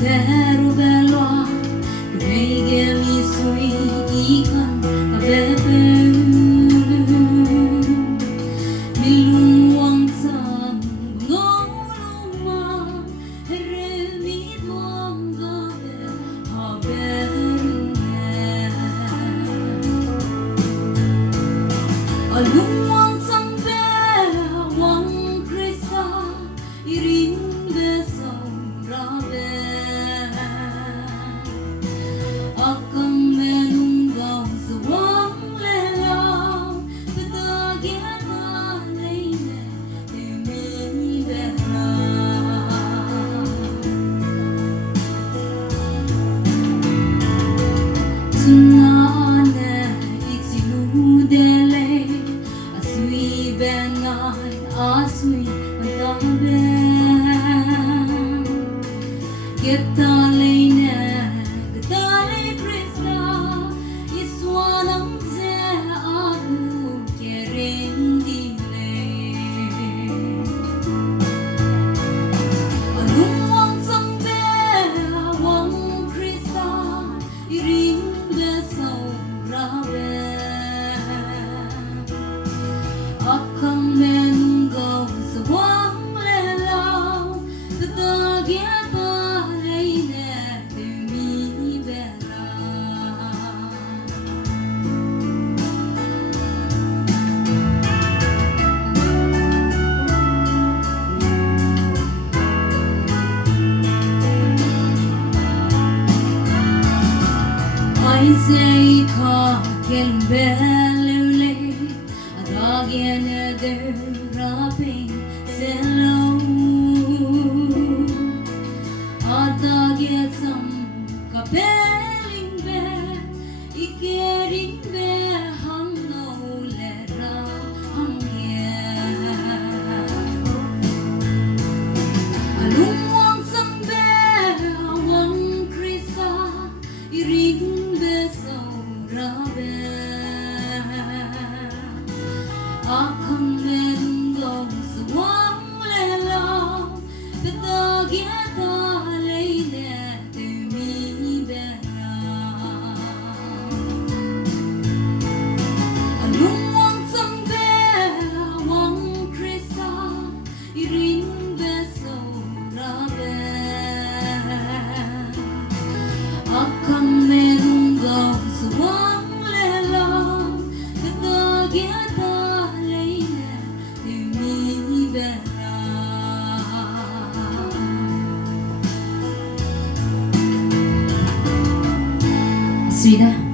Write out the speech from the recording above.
pero bello 그대에게 미소이 이간 가베베 밀룬 왕상 너로마 헤르미 동가베 하베르네 알룬 왕상 베 왕크리스타 이린 베서라베 Tunane itiludele asui benai asui matabe getaleine getale presta iswanam ze abu kerendile alumwang sambe wang krista iring Akang menunggaw sa wang lelaw Tatagiyata layne tumibera Ay say ka kelbelule Adagene deraping selo Adagesam kapeling be Ikering be hanno lera hangye Alumwang sambe wang krista Iring be sorabe Akang menunggaw sa wang lelaw Tatagiyata layne tumibera Alumwang sambe wang krista Iring besorabe Akang menunggaw sa wang lelaw Tatagiyata Sweet